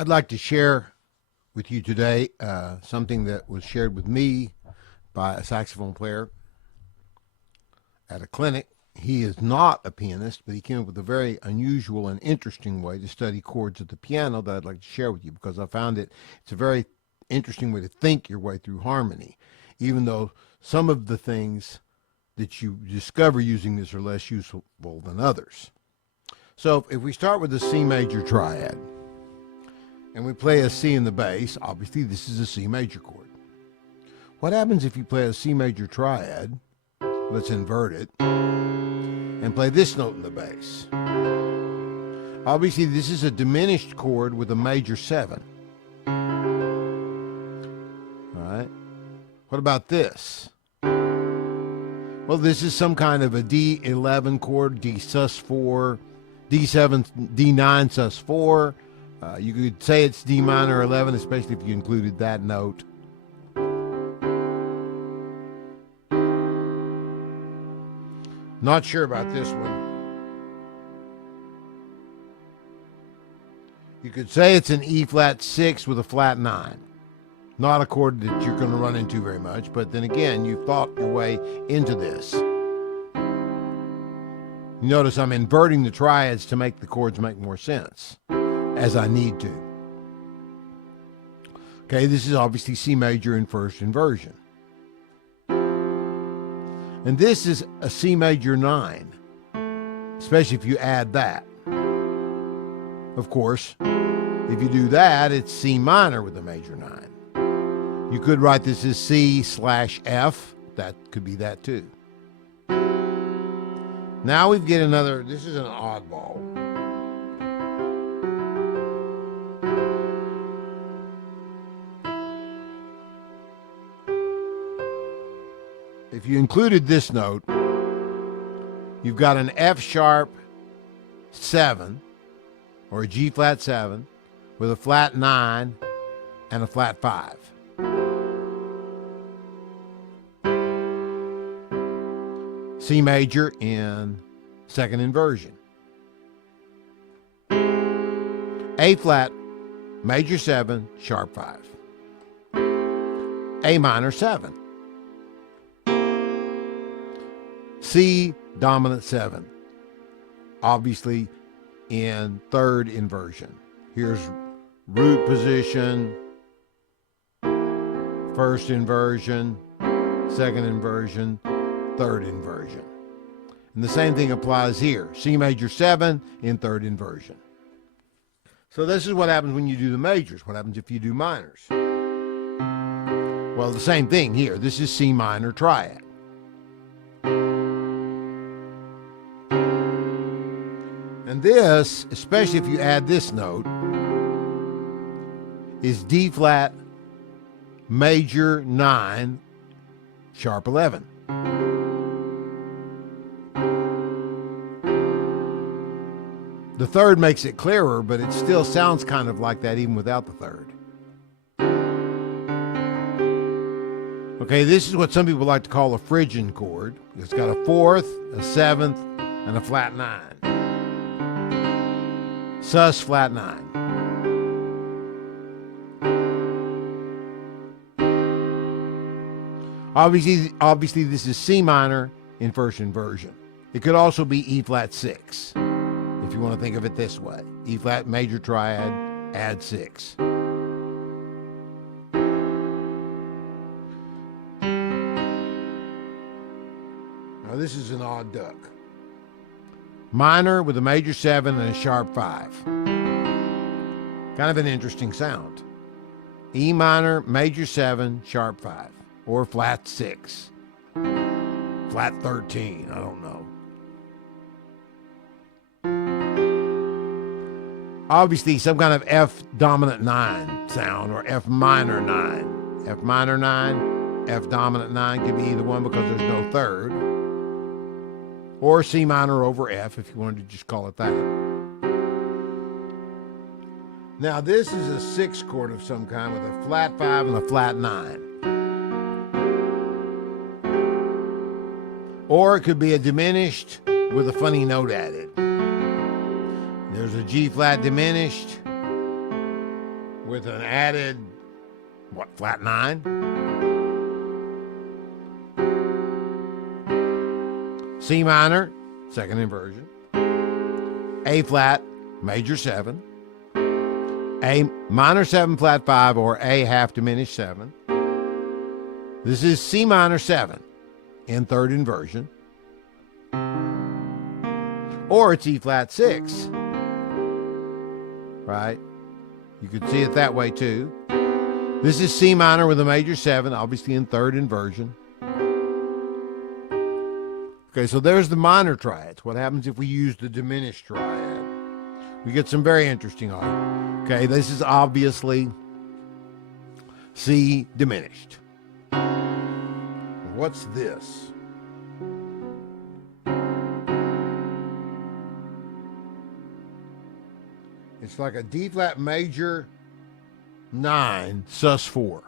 I'd like to share with you today something that was shared with me by a saxophone player at a clinic. He is not a pianist, but he came up with a very unusual and interesting way to study chords at the piano that I'd like to share with you because I found it's a very interesting way to think your way through harmony, even though some of the things that you discover using this are less useful than others. So if we start with the C major triad, and we play a C in the bass, obviously this is a C major chord. What happens if you play a C major triad, let's invert it, and play this note in the bass? Obviously this is a diminished chord with a major 7. All right. What about this? Well, this is some kind of a D11 chord, D sus4, D7, D9 sus4. You could say it's D minor 11, especially if you included that note. Not sure about this one. You could say it's an E flat 6 with a flat 9. Not a chord that you're going to run into very much, but then again, you've thought your way into this. You notice I'm inverting the triads to make the chords make more sense, as I need to. Okay, this is obviously C major in first inversion. And this is a C major 9, especially if you add that. Of course, if you do that, it's C minor with a major 9. You could write this as C/F. That could be that too. Now we get another, this is an oddball. If you included this note, you've got an F sharp 7 or a G flat 7 with a flat 9 and a flat 5. C major in second inversion. A flat, major 7, sharp 5. A minor 7. C dominant 7, obviously in third inversion. Here's root position, first inversion, second inversion, third inversion. And the same thing applies here. C major 7 in third inversion. So this is what happens when you do the majors. What happens if you do minors? Well, the same thing here. This is C minor triad. And this, especially if you add this note, is D flat major 9 sharp 11. The third makes it clearer, but it still sounds kind of like that even without the third. Okay, this is what some people like to call a Phrygian chord. It's got a 4th, a 7th, and a flat 9. Sus flat 9. Obviously this is C minor in first inversion. It could also be E flat 6, if you want to think of it this way. E flat major triad, add 6. Now this is an odd duck. Minor with a major 7 and a sharp 5. Kind of an interesting sound. E minor, major 7, sharp 5. Or flat 6. Flat 13, I don't know. Obviously some kind of F dominant 9 sound, or F minor 9. F minor 9, F dominant 9 could be either one because there's no third. Or C minor over F, if you wanted to just call it that. Now this is a 6 chord of some kind with a flat 5 and a flat 9. Or it could be a diminished with a funny note added. There's a G flat diminished with an added, what, flat 9? C minor, second inversion. A flat, major 7. A minor 7 flat 5 or A half diminished 7. This is C minor 7 in third inversion. Or it's E flat 6. Right? You could see it that way too. This is C minor with a major 7, obviously in third inversion. Okay, so there's the minor triads. What happens if we use the diminished triad? We get some very interesting art. Okay, this is obviously C diminished. What's this? It's like a D flat major 9 sus 4.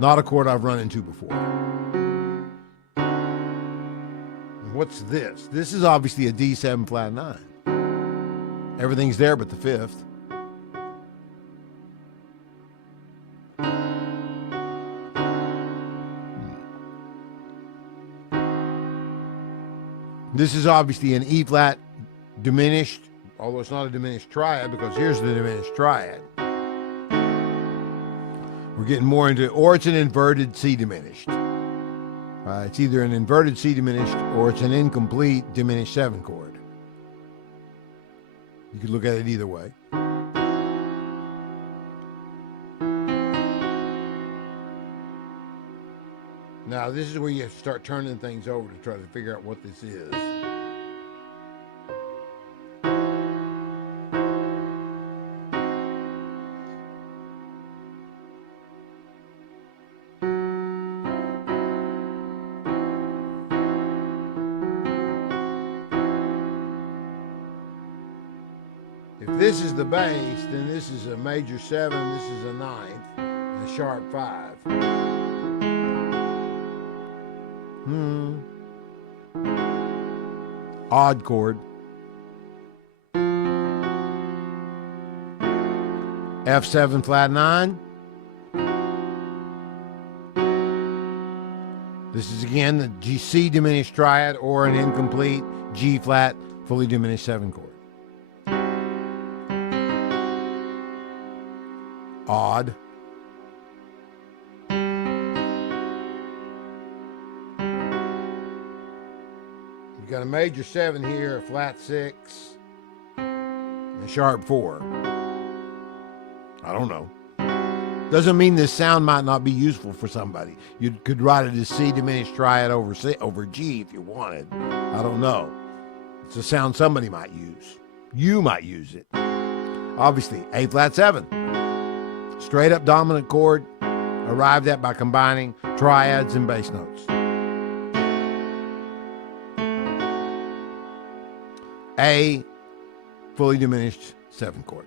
Not a chord I've run into before. What's this? This is obviously a D7 flat 9. Everything's there but the 5th. This is obviously an E flat diminished, although it's not a diminished triad, because here's the diminished triad. We're getting more into, or it's an inverted C diminished. It's either an inverted C diminished or it's an incomplete diminished 7 chord. You could look at it either way. Now, this is where you have to start turning things over to try to figure out what this is. If this is the bass, then this is a major 7, this is a 9th, and a sharp 5. Odd chord. F7 flat 9. This is again the C diminished triad or an incomplete G flat fully diminished 7 chord. Odd. You've got a major 7 here, a flat 6, and a sharp 4. I don't know. Doesn't mean this sound might not be useful for somebody. You could write it as C diminished triad over G if you wanted. I don't know. It's a sound somebody might use. You might use it. Obviously, A flat 7. Straight up dominant chord, arrived at by combining triads and bass notes. A fully diminished 7 chord,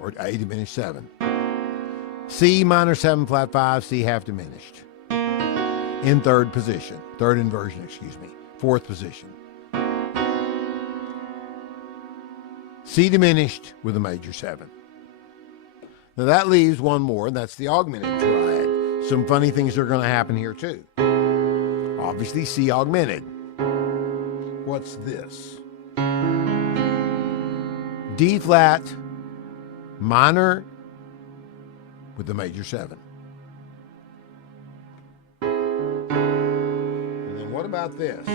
or A diminished 7. C minor 7 flat 5, C half diminished. In third position, third inversion, excuse me, fourth position. C diminished with a major 7. Now that leaves one more, and that's the augmented triad. Some funny things are going to happen here too. Obviously C augmented. What's this? D flat minor with the major 7. And then what about this?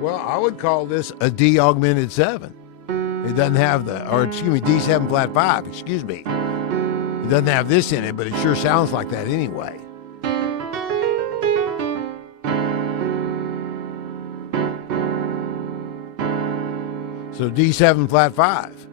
Well, I would call this a D augmented 7. It doesn't have the, or excuse me, D7 flat 5, excuse me. It doesn't have this in it, but it sure sounds like that anyway. So D7 flat 5.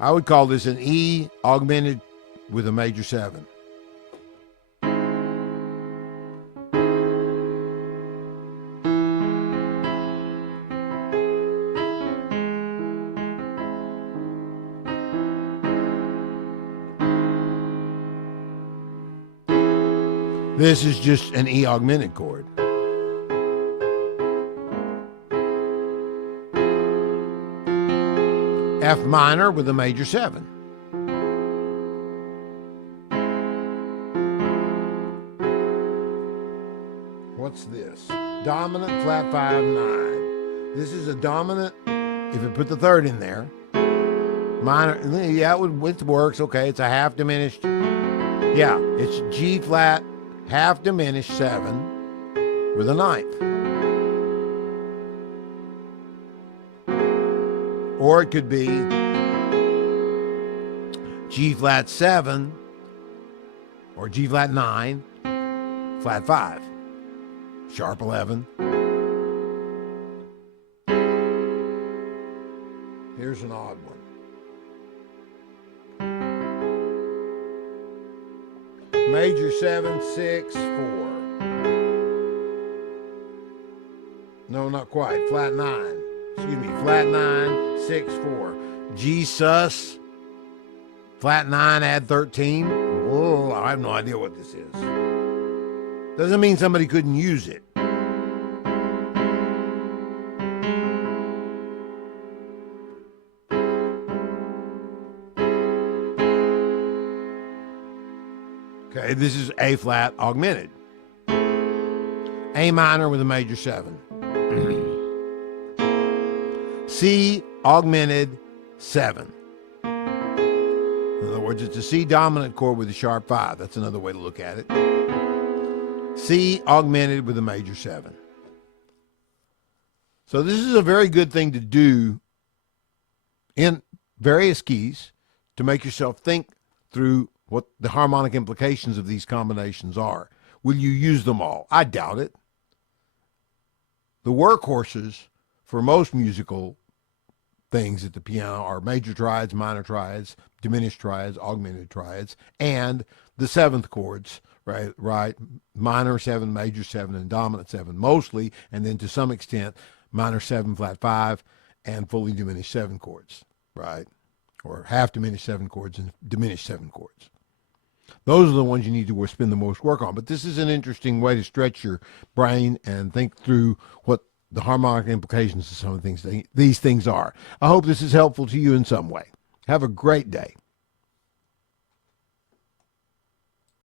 I would call this an E augmented with a major 7. This is just an E augmented chord. F minor with a major 7. What's this? Dominant, flat 5, 9. This is a dominant, if you put the third in there. Minor, yeah, it works. Okay, it's a half diminished. Yeah, it's G flat, half diminished 7 with a ninth. Or it could be G flat 7 or G flat 9, flat 5, sharp 11. Here's an odd one. Major 7, 6, 4. No, not quite. Flat 9. Excuse me. Flat 9, 6, 4. G sus. Flat 9, add 13. Whoa, I have no idea what this is. Doesn't mean somebody couldn't use it. Okay, this is A flat augmented. A minor with a major 7. C augmented 7. In other words, it's a C dominant chord with a sharp 5. That's another way to look at it. C augmented with a major 7. So this is a very good thing to do in various keys to make yourself think through what the harmonic implications of these combinations are. Will you use them all? I doubt it. The workhorses for most musical things at the piano are major triads, minor triads, diminished triads, augmented triads, and the seventh chords, right? Minor 7, major 7, and dominant 7 mostly, and then to some extent, minor 7, flat 5, and fully diminished 7 chords, right? Or half diminished 7 chords and diminished 7 chords. Those are the ones you need to spend the most work on. But this is an interesting way to stretch your brain and think through what the harmonic implications of some of the things these things are. I hope this is helpful to you in some way. Have a great day.